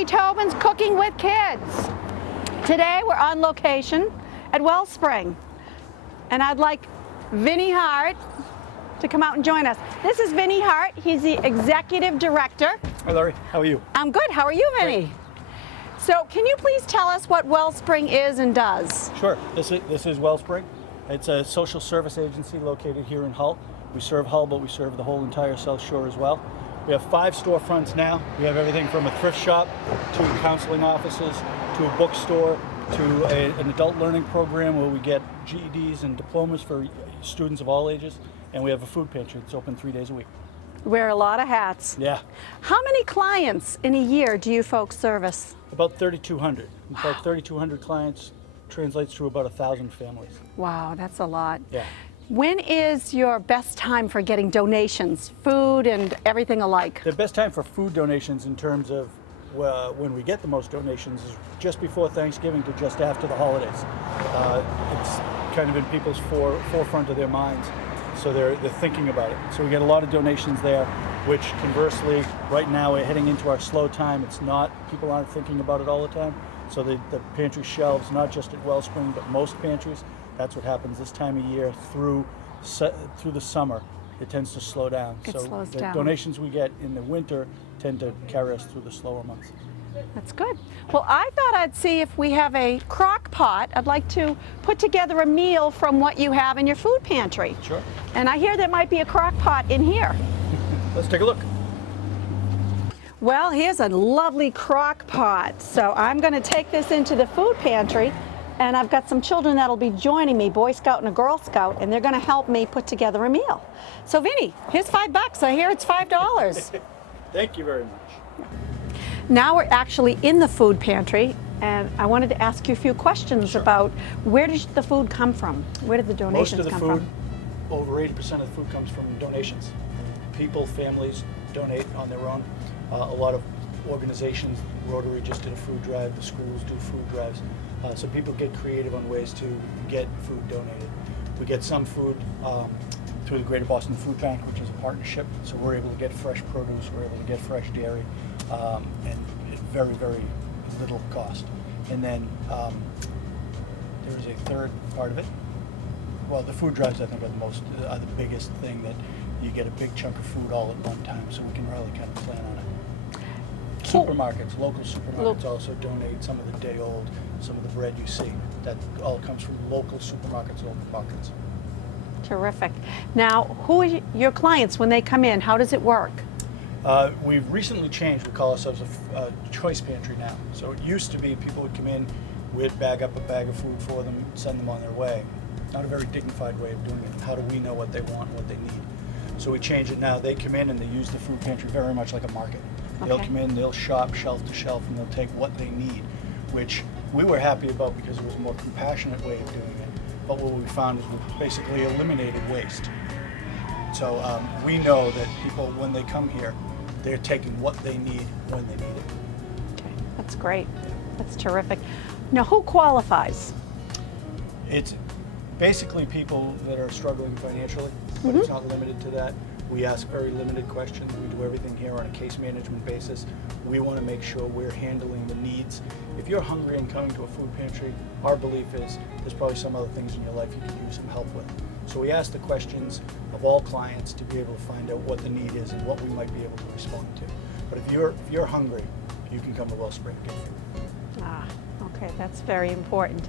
Mary Tobin's Cooking with Kids. Today we're on location at Wellspring, and I'd like Vinny Hart to come out and join us. This is Vinny Hart. He's the Executive Director. Hi Laurie, how are you? I'm good. How are you, Vinny? Great. So can you please tell us what Wellspring is and does? Sure. This is Wellspring. It's a social service agency located here in Hull. We serve Hull, but we serve the whole entire South Shore as well. We have 5 storefronts now. We have everything from a thrift shop to counseling offices to a bookstore to an adult learning program where we get GEDs and diplomas for students of all ages. And we have a food pantry that's open 3 days a week. Wear a lot of hats. Yeah. How many clients in a year do you folks service? About 3,200. In fact, 3,200 clients translates to about 1,000 families. Wow, that's a lot. Yeah. When is your best time for getting donations, food and everything alike? The best time for food donations in terms of when we get the most donations is just before Thanksgiving to just after the holidays. It's kind of in people's forefront of their minds, so they're thinking about it. So we get a lot of donations there, which conversely, right now we're heading into our slow time. It's not, people aren't thinking about it all the time. So the pantry shelves, not just at Wellspring, but most pantries, that's what happens this time of year through the summer. It tends to slow down. It slows the down. Donations we get in the winter tend to carry us through the slower months. That's good. Well, I thought I'd see if we have a crock pot. I'd like to put together a meal from what you have in your food pantry. Sure. And I hear there might be a crock pot in here. Let's take a look. Well, here's a lovely crock pot. So I'm going to take this into the food pantry, and I've got some children that'll be joining me, Boy Scout and a Girl Scout, and they're going to help me put together a meal. So Vinny, here's $5. I hear it's $5. Thank you very much. Now we're actually in the food pantry, and I wanted to ask you a few questions about where does the food come from? Where did the donations come from? Over 80% of the food comes from donations. People, families donate on their own. A lot of organizations, Rotary just did a food drive, the schools do food drives. So people get creative on ways to get food donated. We get some food through the Greater Boston Food Bank, which is a partnership. So we're able to get fresh produce, we're able to get fresh dairy, and at very, very little cost. And then there is a third part of it. Well, the food drives, I think, are the biggest thing, that you get a big chunk of food all at one time, so we can really kind of plan on it. Supermarkets, local supermarkets also donate some of the day old, some of the bread you see. That all comes from local supermarkets, local markets. Terrific. Now, who are your clients when they come in? How does it work? We've recently changed. We call ourselves a choice pantry now. So it used to be people would come in, we'd bag up a bag of food for them, send them on their way. Not a very dignified way of doing it. How do we know what they want and what they need? So we change it now. They come in and they use the food pantry very much like a market. They'll come in, they'll shop shelf to shelf, and they'll take what they need, which we were happy about because it was a more compassionate way of doing it. But what we found is we basically eliminated waste. So we know that people, when they come here, they're taking what they need when they need it. Okay, that's great. That's terrific. Now, who qualifies? It's basically people that are struggling financially, but it's not limited to that. We ask very limited questions. We do everything here on a case management basis. We want to make sure we're handling the needs. If you're hungry and coming to a food pantry, our belief is there's probably some other things in your life you could use some help with. So we ask the questions of all clients to be able to find out what the need is and what we might be able to respond to. But if you're hungry, you can come to Wellspring and get food. Ah, okay, that's very important.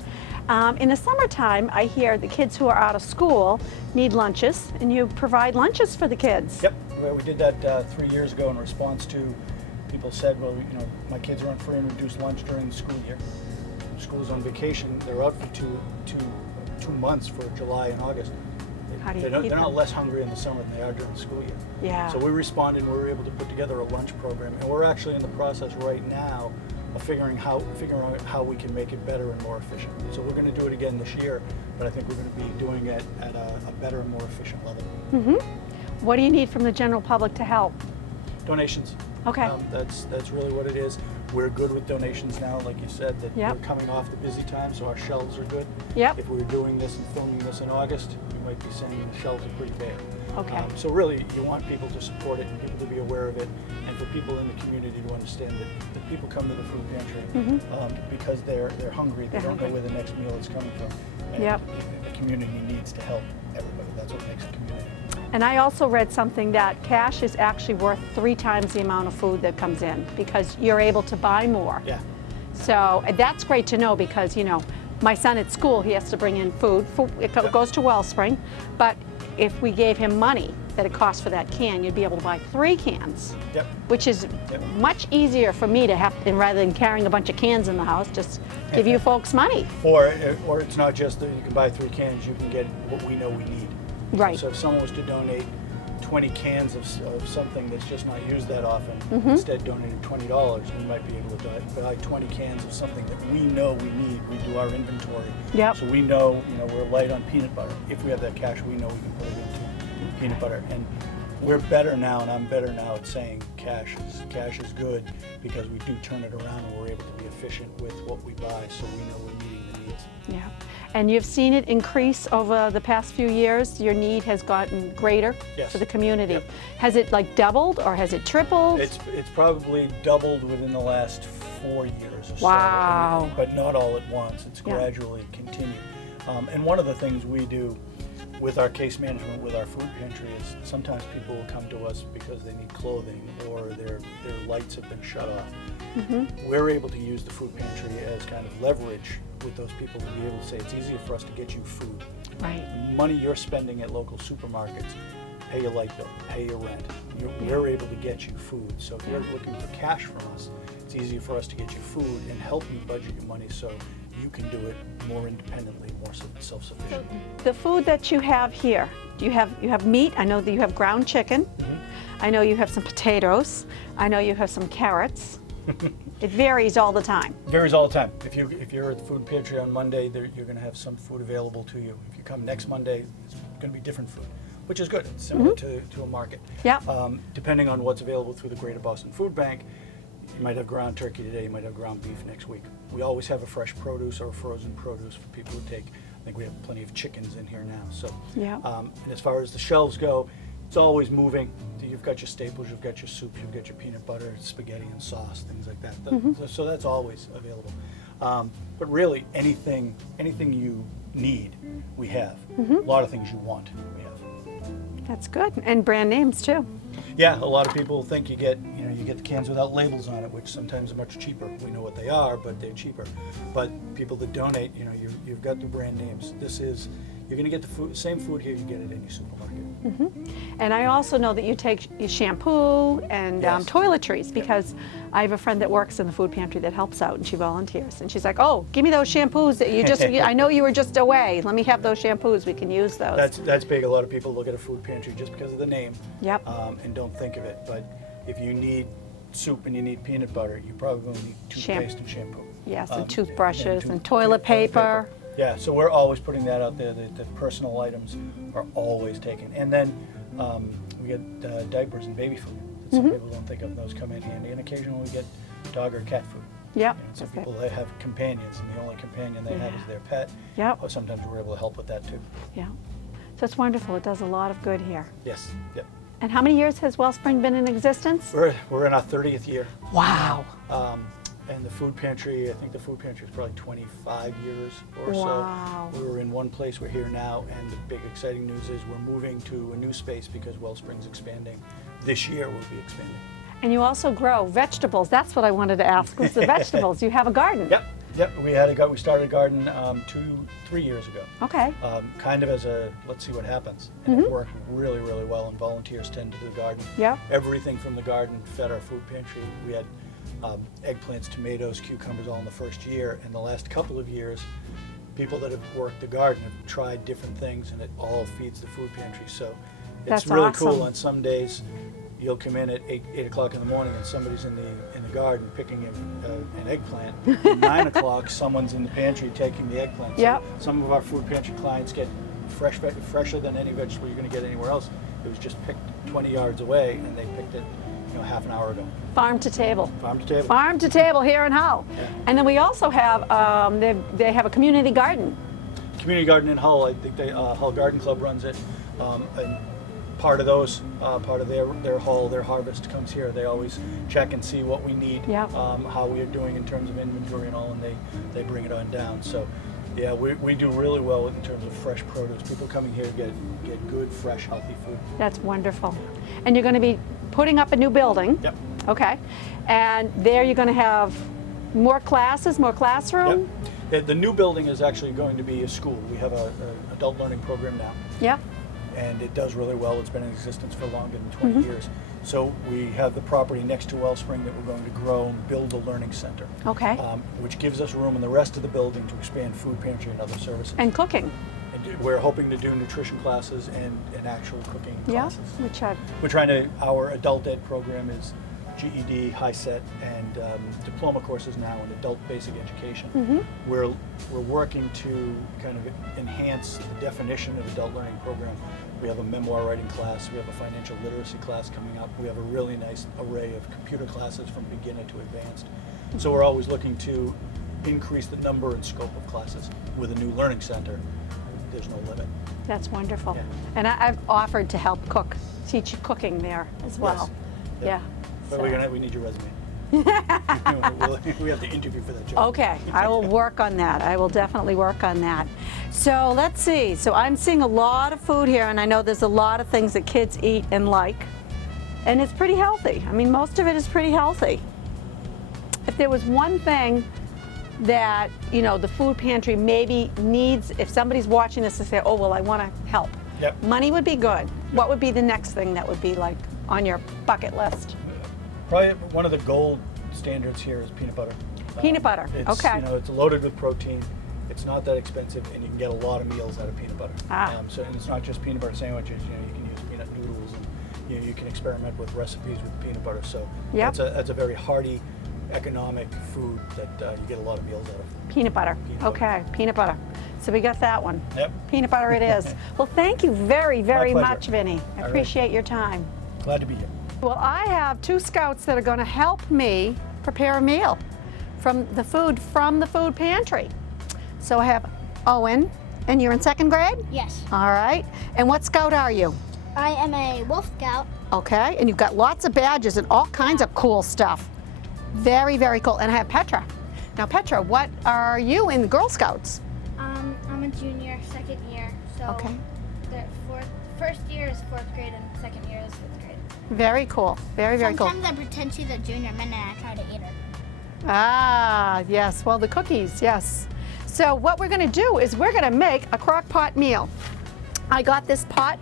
In the summertime, I hear the kids who are out of school need lunches, and you provide lunches for the kids. Yep, well, we did that 3 years ago in response to people said, well, you know, my kids are on free and reduced lunch during the school year. School's on vacation, they're out for two months for July and August. How do you they're feed not them? less hungry in the summer than they are during the school year. Yeah. So we responded and we were able to put together a lunch program, and we're actually in the process right now of figuring out how we can make it better and more efficient. So we're going to do it again this year, but I think we're going to be doing it at a better and more efficient level. What do you need from the general public to help? Donations. Okay. That's really what it is. We're good with donations now, like you said, that we're coming off the busy time, so our shelves are good. Yep. If we were doing this and filming this in August, we might be saying the shelves are pretty bare. Okay. So really, you want people to support it and people to be aware of it, and for people in the community to understand that people come to the food pantry because they're hungry. They don't know where the next meal is coming from. And the community needs to help everybody. That's what makes the community. And I also read something that cash is actually worth 3 times the amount of food that comes in because you're able to buy more. Yeah. So that's great to know because, you know, my son at school, he has to bring in food. It goes to Wellspring, but if we gave him money that it costs for that can, you'd be able to buy 3 cans, which is much easier for me to have, and rather than carrying a bunch of cans in the house, just give you folks money. Or it's not just that you can buy 3 cans, you can get what we know we need. Right. So if someone was to donate 20 cans of something that's just not used that often, instead donating $20, we might be able to buy 20 cans of something that we know we need. We do our inventory. So we know, we're light on peanut butter. If we have that cash, we know we can put it into peanut butter. And we're better now, and I'm better now at saying cash is good because we do turn it around and we're able to be efficient with what we buy, so we know we're meeting the needs. Yeah. And you've seen it increase over the past few years. Your need has gotten greater for the community. Has it like doubled or has it tripled? It's probably doubled within the last 4 years or so. Wow. But not all at once. It's gradually continued. And one of the things we do with our case management, with our food pantry, is sometimes people will come to us because they need clothing or their lights have been shut off. We're able to use the food pantry as kind of leverage with those people to be able to say it's easier for us to get you food. Right. Money you're spending at local supermarkets, pay your light bill, pay your rent. We're able to get you food. So if you're looking for cash from us, it's easier for us to get you food and help you budget your money so you can do it more independently, more self-sufficient. The food that you have here, you have meat. I know that you have ground chicken. I know you have some potatoes. I know you have some carrots. It varies all the time. Varies all the time. If you're at the food pantry on Monday, you're going to have some food available to you. If you come next Monday, it's going to be different food, which is good. It's similar to a market. Depending on what's available through the Greater Boston Food Bank, you might have ground turkey today, you might have ground beef next week. We always have a fresh produce or a frozen produce for people who take. I think we have plenty of chickens in here now. So, and as far as the shelves go, it's always moving. You've got your staples, you've got your soup, you've got your peanut butter, spaghetti and sauce, things like that. So that's always available. But really, anything you need, we have. A lot of things you want, we have. That's good. And brand names too. Yeah, a lot of people think you get the cans without labels on it, which sometimes are much cheaper. We know what they are, but they're cheaper. But people that donate, you've got the brand names. You're going to get the same food here you get at any supermarket. And I also know that you take your shampoo and toiletries because I have a friend that works in the food pantry that helps out and she volunteers. And she's like, oh, give me those shampoos that you just, I know you were just away. Let me have those shampoos. We can use those. That's big. A lot of people look at a food pantry just because of the name and don't think of it. But if you need soup and you need peanut butter, you probably will need toothpaste and shampoo. Yes, and toothbrushes and toilet paper. Yeah, so we're always putting that out there. The personal items are always taken. And then we get diapers and baby food that some people don't think of. Those come in handy. And occasionally we get dog or cat food. Some people they have companions, and the only companion they have is their pet. Or sometimes we're able to help with that too. So it's wonderful. It does a lot of good here. Yes. Yep. And how many years has Wellspring been in existence? We're in our 30th year. Wow. And the food pantry, I think the food pantry is probably 25 years or Wow. so. We were in one place, we're here now, and the big exciting news is we're moving to a new space because Wellspring's expanding. This year we'll be expanding. And you also grow vegetables. That's what I wanted to ask, was the vegetables. You have a garden. Yep. We started a garden 2-3 years ago. Okay. Kind of as a, let's see what happens. And it worked really, really well, and volunteers tend to do the garden. Everything from the garden fed our food pantry. We had eggplants, tomatoes, cucumbers all in the first year. And the last couple of years, people that have worked the garden have tried different things, and it all feeds the food pantry. So it's really cool. On some days, you'll come in at 8 o'clock in the morning, and somebody's in the garden picking an eggplant. At 9 o'clock, someone's in the pantry taking the eggplant. So some of our food pantry clients get fresher than any vegetable you're going to get anywhere else. It was just picked 20 yards away, and they picked it half an hour ago. Farm to table. Farm to table. Farm to table here in Hull. And then we also have, they have a community garden. Community garden in Hull. I think Hull Garden Club runs it. And part of those, part of their haul, their harvest comes here. They always check and see what we need, Yep. how we are doing in terms of inventory and all, and they bring it on down. So, yeah, we do really well in terms of fresh produce. People coming here get good, fresh, healthy food. That's wonderful. And you're going to be putting up a new building. Yep. Okay. And there you're going to have more classes, more classroom? Yep. The new building is actually going to be a school. We have a adult learning program now. Yep. And it does really well. It's been in existence for longer than 20 years. So we have the property next to Wellspring that we're going to grow and build a learning center. Okay. Which gives us room in the rest of the building to expand food pantry and other services. And cooking. And we're hoping to do nutrition classes and actual cooking classes. Yeah, which I've... We're trying to, our adult ed program is GED, high set, and diploma courses now in adult basic education. We're working to kind of enhance the definition of adult learning program. We have a memoir writing class, we have a financial literacy class coming up, we have a really nice array of computer classes from beginner to advanced. So we're always looking to increase the number and scope of classes. With a new learning center, there's no limit. That's wonderful. Yeah. And I've offered to help teach cooking there as well. Yes. Yeah. But we need your resume. We have to interview for that job. Okay, I will work on that. I will definitely work on that. So let's see. So I'm seeing a lot of food here, and I know there's a lot of things that kids eat and like. And it's pretty healthy. I mean, most of it is pretty healthy. If there was one thing that, you know, the food pantry maybe needs, if somebody's watching this to say, oh, well, I want to help. Yep. Money would be good. What would be the next thing that would be like on your bucket list? Probably one of the gold standards here is peanut butter. Peanut butter, It's, okay. You know, it's loaded with protein. It's not that expensive, and you can get a lot of meals out of peanut butter. So, and it's not just peanut butter sandwiches. You know, you can use peanut noodles, and you can experiment with recipes with peanut butter. So Yep. that's a very hearty, economic food that you get a lot of meals out of. Peanut butter. Peanut Okay, butter. peanut butter. So we got that one. Yep. Peanut butter it is. Well, thank you very, very pleasure. much, Vinny. I All right. appreciate your time. Glad to be here. Well, I have two scouts that are going to help me prepare a meal from the food from the food pantry. So I have Owen, and you're in second grade? Yes. All right. And what scout are you? I am a Wolf Scout. Okay. And you've got lots of badges and all kinds of cool stuff. Very, very cool. And I have Petra. Now, Petra, what are you in the Girl Scouts? I'm a junior, second year. So Okay. the first year is fourth grade and second year is fifth grade. Very cool. Very, very cool. Sometimes I pretend she's a junior and then I try to eat her. Ah, yes. Well, the cookies, yes. So what we're going to do is we're going to make a crock pot meal. I got this pot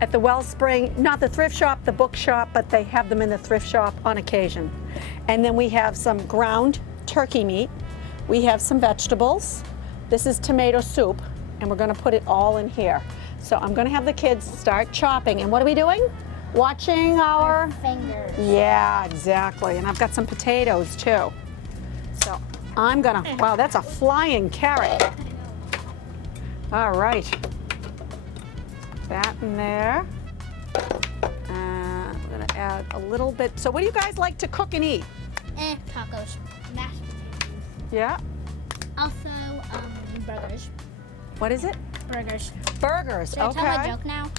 at the Wellspring, not the thrift shop, the bookshop, but they have them in the thrift shop on occasion. And then we have some ground turkey meat. We have some vegetables. This is tomato soup, and we're going to put it all in here. So I'm going to have the kids start chopping. And what are we doing? Watching our... Fingers. Yeah, exactly. And I've got some potatoes too. So I'm gonna, wow, that's a flying carrot. All right. That in there. And we're gonna add a little bit. So what do you guys like to cook and eat? Tacos. Mashed potatoes. Yeah. Also, burgers. What is it? Burgers. Burgers, Should I okay. tell a joke now?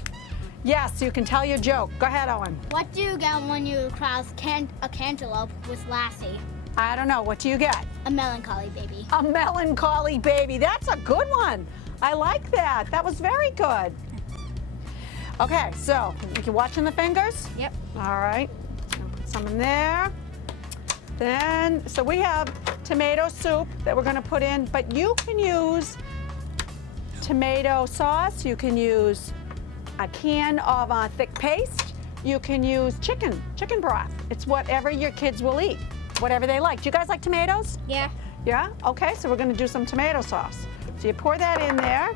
Yes, you can tell your joke. Go ahead, Owen. What do you get when you cross a cantaloupe with Lassie? I don't know, what do you get? A melancholy baby. A melancholy baby. That's a good one. I like that. That was very good. Okay, so you watching the fingers? Yep. All right. I'll put some in there. Then, so we have tomato soup that we're going to put in, but you can use tomato sauce. You can use a can of thick paste. You can use chicken broth. It's whatever your kids will eat, whatever they like. Do you guys like tomatoes? Yeah. Yeah? Okay, so we're going to do some tomato sauce. So you pour that in there.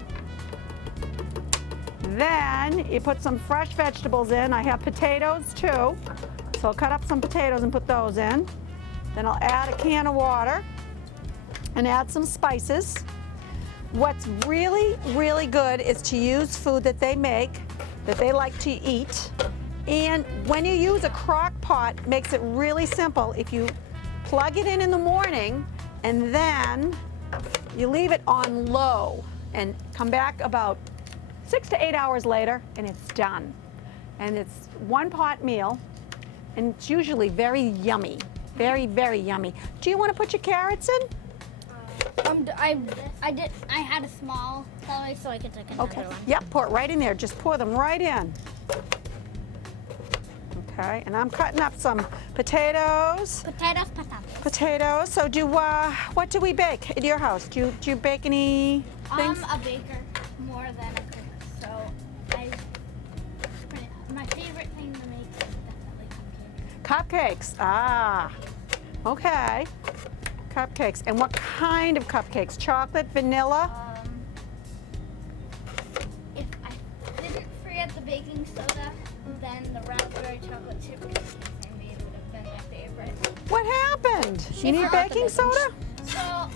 Then you put some fresh vegetables in. I have potatoes too. So I'll cut up some potatoes and put those in. Then I'll add a can of water and add some spices. What's really, really good is to use food that they make, that they like to eat. And when you use a crock pot, it makes it really simple. If you plug it in the morning and then you leave it on low and come back about 6 to 8 hours later and it's done. And it's one pot meal, and it's usually very yummy. Very, very yummy. Do you want to put your carrots in? I had a small celery, so I could take another Okay. one. Yep, pour it right in there. Just pour them right in. Okay, and I'm cutting up some potatoes. Potatoes. Potatoes. So what do we bake at your house? Do you bake any things? I'm a baker more than a cook, so my favorite thing to make is definitely cupcakes. Cupcakes. Ah, okay. Cupcakes. And what kind of cupcakes? Chocolate, vanilla? If I didn't forget the baking soda, then the raspberry chocolate chip cookies I made would have been my favorite. What happened? You need forgot the baking soda? So I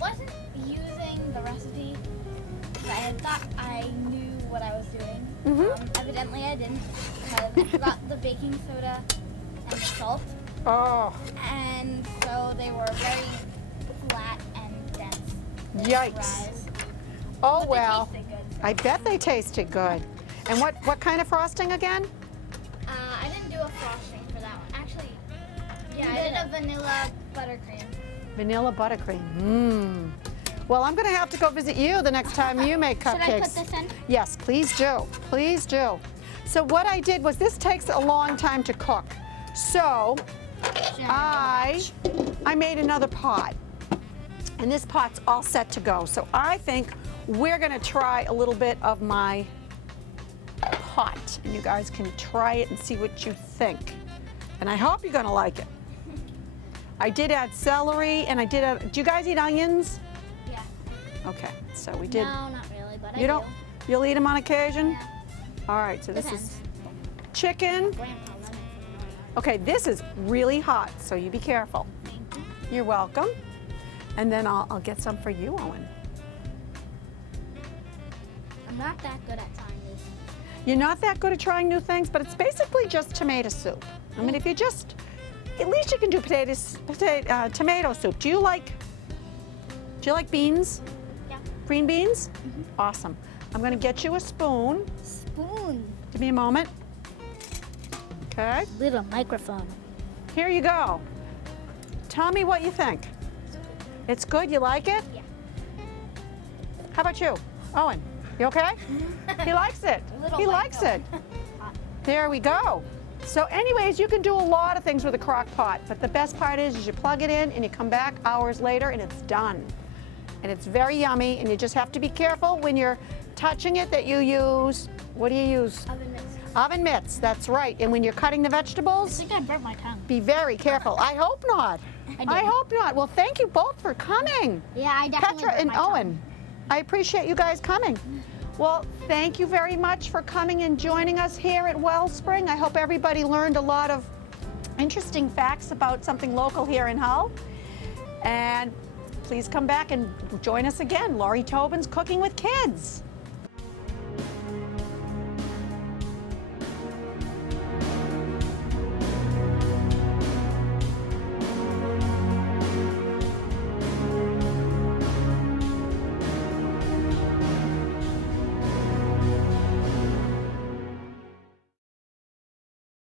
wasn't using the recipe because I had thought I knew what I was doing. Evidently I didn't because I forgot the baking soda and the salt. Oh, And so they were very flat and dense. yikes. Fries. Oh, But well. they tasted good. I bet they tasted good. And what kind of frosting again? I didn't do a frosting for that one. Actually, yeah, I did a vanilla buttercream. Vanilla buttercream. Mmm. Well, I'm going to have to go visit you the next time you make Should cupcakes. I put this in? Yes, please do. Please do. So what I did was, this takes a long time to cook. So I made another pot. And this pot's all set to go. So I think we're going to try a little bit of my pot. And you guys can try it and see what you think. And I hope you're going to like it. I did add celery, and do you guys eat onions? Yeah. Okay, so we did. No, not really, but I You don't? do. You'll eat them on occasion? Yeah. All right, so this Depends. is chicken. Grandpa let me. Okay, this is really hot, so you be careful. Thank you. You're welcome. And then I'll get some for you, Owen. I'm not that good at trying this. You're not that good at trying new things, but it's basically just tomato soup. I mean, if you just, at least you can do tomato soup. Do you like beans? Yeah. Green beans? Awesome. I'm going to get you a spoon. Spoon. Give me a moment. Okay. Little microphone. Here you go. Tell me what you think. It's good? You like it? Yeah. How about you? Owen, you okay? He likes it. Little He light likes it. Hot. There we go. So anyways, you can do a lot of things with a crock pot, but the best part is you plug it in and you come back hours later and it's done. And it's very yummy, and you just have to be careful when you're touching it that you use, what do you use? Oven mitts. Oven mitts, that's right. And when you're cutting the I vegetables, think I burnt my tongue. be very careful. I hope not. I hope not. Well, thank you both for coming. Yeah, I definitely Petra burnt and my tongue. Owen, I appreciate you guys coming. Well, thank you very much for coming and joining us here at Wellspring. I hope everybody learned a lot of interesting facts about something local here in Hull. And please come back and join us again. Laurie Tobin's Cooking with Kids.